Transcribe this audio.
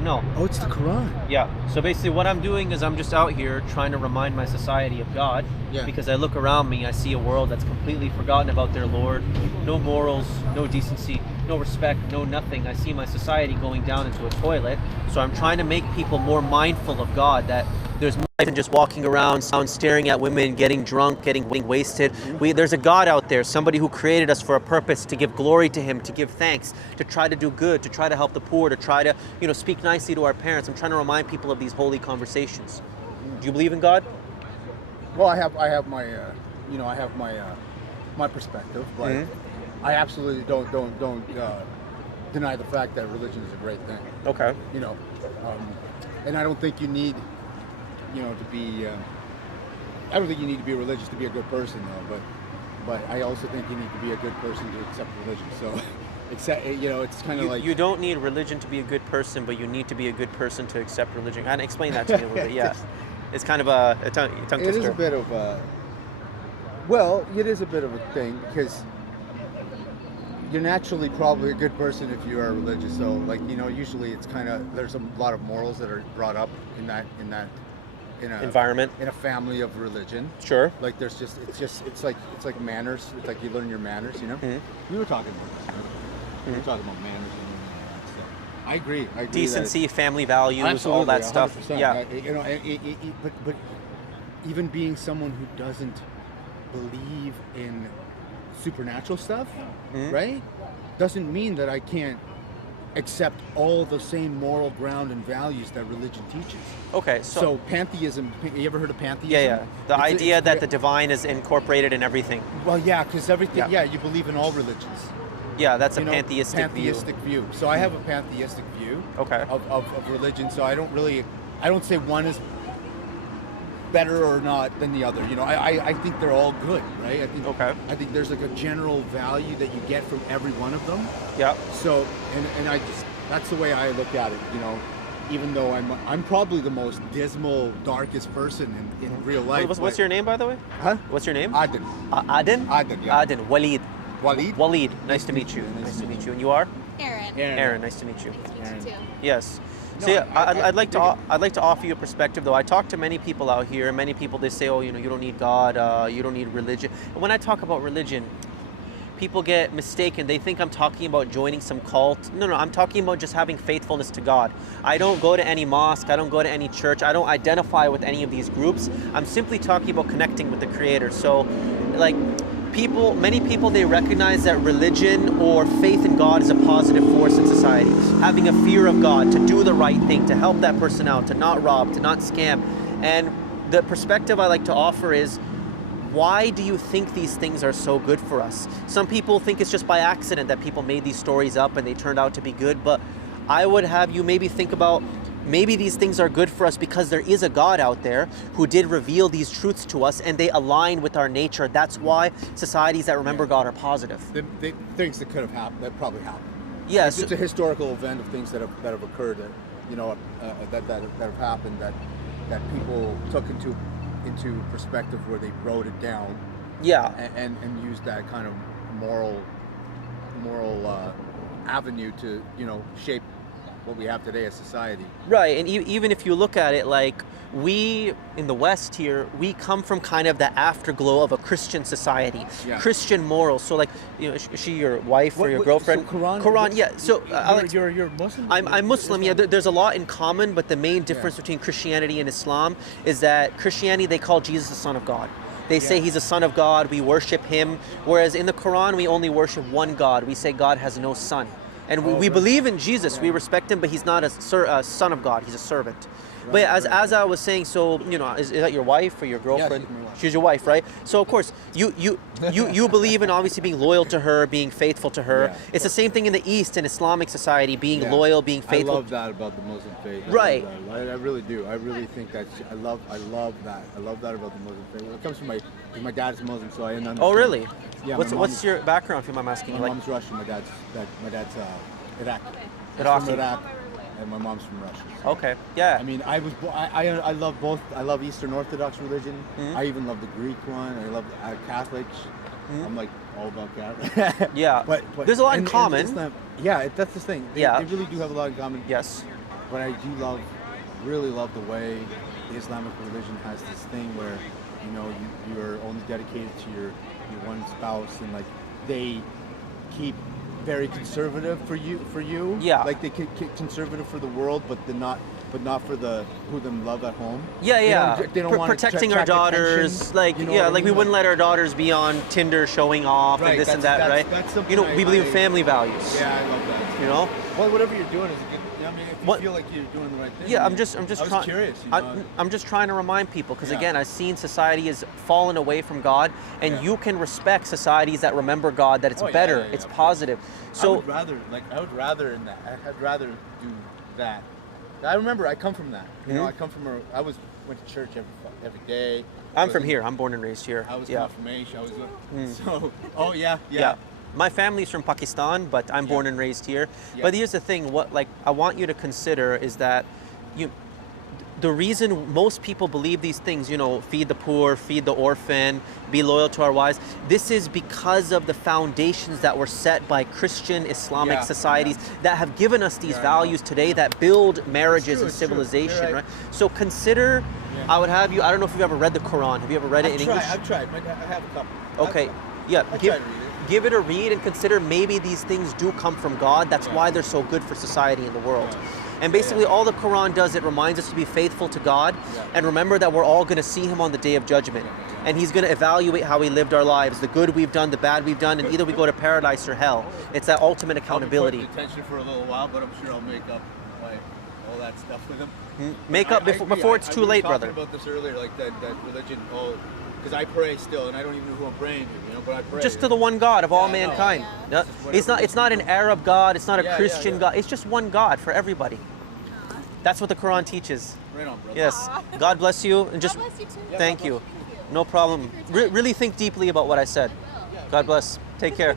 No. Oh, it's the Quran. Yeah. So basically what I'm doing is I'm just out here trying to remind my society of God. Yeah. Because I look around me, I see a world that's completely forgotten about their Lord. No morals, no decency, no respect, no nothing. I see my society going down into a toilet. So I'm trying to make people more mindful of God, that there's more than just walking around, staring at women, getting drunk, getting wasted. There's a God out there, somebody who created us for a purpose, to give glory to Him, to give thanks, to try to do good, to try to help the poor, to try to, speak nicely to our parents. I'm trying to remind people of these holy conversations. Do you believe in God? Well, I have my, my perspective, but I absolutely don't deny the fact that religion is a great thing. Okay. And I don't think you need, to be. I don't think you need to be religious to be a good person, though. But I also think you need to be a good person to accept religion. So, it's kind of like you don't need religion to be a good person, but you need to be a good person to accept religion. And explain that to me a little bit. Yeah. It's kind of a tongue twister. It is a bit of a. Well, it is a bit of a thing because you're naturally probably a good person if you are religious. So, usually it's kind of there's a lot of morals that are brought up in that environment, in a family of religion. Sure. Like it's like manners. It's like you learn your manners. We were talking about this. Right? We were talking about manners and all that stuff. I agree. Decency, family values, all that stuff. 100%. Yeah. But even being someone who doesn't believe in supernatural stuff, right, doesn't mean that I can't accept all the same moral ground and values that religion teaches. Okay, so pantheism. You ever heard of pantheism? Yeah. The idea that the divine is incorporated in everything. Well, yeah, because everything. Yeah, you believe in all religions. Yeah, that's a pantheistic view. So I have a pantheistic view. Okay. Of religion. So I don't say one is better or not than the other. I think they're all good, right? I think there's like a general value that you get from every one of them. Yeah. So and I just that's the way I look at it. Even though I'm probably the most dismal, darkest person in real life. What's your name, by the way? Huh? What's your name? Aden. Aden? Aden, yeah. Aden. Walid. Walid? Walid. Nice to meet you. Nice to meet you. And you are? Aaron. Aaron. Nice to meet you. Nice to meet you too. Yes. No, So yeah, I'd like to offer you a perspective, though. I talk to many people out here, and many people, they say, oh, you don't need God, you don't need religion. And when I talk about religion, people get mistaken. They think I'm talking about joining some cult. No, I'm talking about just having faithfulness to God. I don't go to any mosque. I don't go to any church. I don't identify with any of these groups. I'm simply talking about connecting with the Creator. So, many people, they recognize that religion or faith in God is a positive force in society. Having a fear of God, to do the right thing, to help that person out, to not rob, to not scam. And the perspective I like to offer is, why do you think these things are so good for us? Some people think it's just by accident that people made these stories up and they turned out to be good, but I would have you maybe think about, maybe these things are good for us because there is a God out there who did reveal these truths to us, and they align with our nature. That's why societies that remember God are positive. The things that could have happened, that probably happened. Yes. It's a historical event of things that have occurred that have happened that people took into perspective, where they wrote it down. Yeah. And used that kind of moral avenue to shape what we have today as society. Right, and even if you look at it, like, we in the West here, we come from kind of the afterglow of a Christian society, Christian morals. So, is she your wife or your girlfriend? So Quran. Quran, yeah. So you're Muslim. I'm Muslim. Yeah, there's a lot in common, but the main difference between Christianity and Islam is that Christianity, they call Jesus the Son of God. They say he's a son of God. We worship him. Whereas in the Quran, we only worship one God. We say God has no son. And we believe in Jesus, we respect him, but he's not a son of God, he's a servant. But as I was saying, so, is that your wife or your girlfriend? Yeah, she's my wife. She's your wife, right? So of course, you believe in obviously being loyal to her, being faithful to her. Yeah, it's the same thing in the East, in Islamic society, being loyal, being faithful. I love that about the Muslim faith. Right. I really do. I really think that I love that. I love that about the Muslim faith. It comes from my dad's Muslim, so I understand. Oh, really? Yeah. What's your background, if you mind asking? My mom's Russian. My dad's Iraq. Iraqi. From Iraq, and my mom's from Russia. So. Okay. Yeah. I mean, I love both. I love Eastern Orthodox religion. Mm-hmm. I even love the Greek one. I love Catholics. Mm-hmm. I'm all about Catholics. Yeah. But there's a lot in common. Islam, that's the thing. They really do have a lot in common. Yes. but I do really love the way the Islamic religion has this thing where, you know, you're only dedicated to your one spouse, and like they keep very conservative for you. Yeah. Like they keep conservative for the world, but not for the who them love at home. Yeah. They don't want protecting to our daughters, attention, like you know yeah, what I like mean? we wouldn't let our daughters be on Tinder showing off and this and that, right? That's something you know, we believe in family values. Yeah, I love that. You know. Well, whatever you're doing is good. I mean, if you What- feel like you're doing the right thing. Yeah, I I'm mean, just I was trying. curious. You know? I'm just trying to remind people because Yeah. again, I've seen society has fallen away from God, and Yeah. you can respect societies that remember God. That it's Oh, yeah, better, yeah, yeah, it's of course. positive. I So would rather in that. I'd rather do that. I remember I come from that. You know, I come from went to church every day. I'm from here. I'm born and raised here. I was yeah. confirmation. So. Oh yeah. Yeah. My family's from Pakistan, but I'm born and raised here. Yeah. But here's the thing, what like I want you to consider is that the reason most people believe these things, you know, feed the poor, feed the orphan, be loyal to our wives, this is because of the foundations that were set by Christian Islamic societies that have given us these values today that build marriages and It's true. civilization, You're right? So consider, I would have you, I don't know if you've ever read the Quran. Have you ever read it in English? I've tried. I have a couple. Okay, yeah, I tried to read it. give it a read and consider maybe these things do come from God. That's why they're so good for society in the world. Yeah. And basically all the Quran does, it reminds us to be faithful to God and remember that we're all going to see him on the day of judgment. And he's going to evaluate how we lived our lives, the good we've done, the bad we've done, and either we go to paradise or hell. It's that ultimate accountability. I'll be putting attention for a little while, but I'm sure I'll make up like all that stuff with him. Make up before it's too late, brother. We were talking about this earlier, like that religion. Oh, because I pray still, and I don't even know who I'm praying to, you know. But I pray. Just to the one God of all Yeah, I know. mankind. Yeah. Yeah. It's not an Arab God. It's not a Yeah, Christian yeah. God. It's just one God for everybody. That's what the Quran teaches. Right on, brother. Yes. God bless you, and just God bless you too. thank you. No problem. Really think deeply about what I said. God bless. Take care.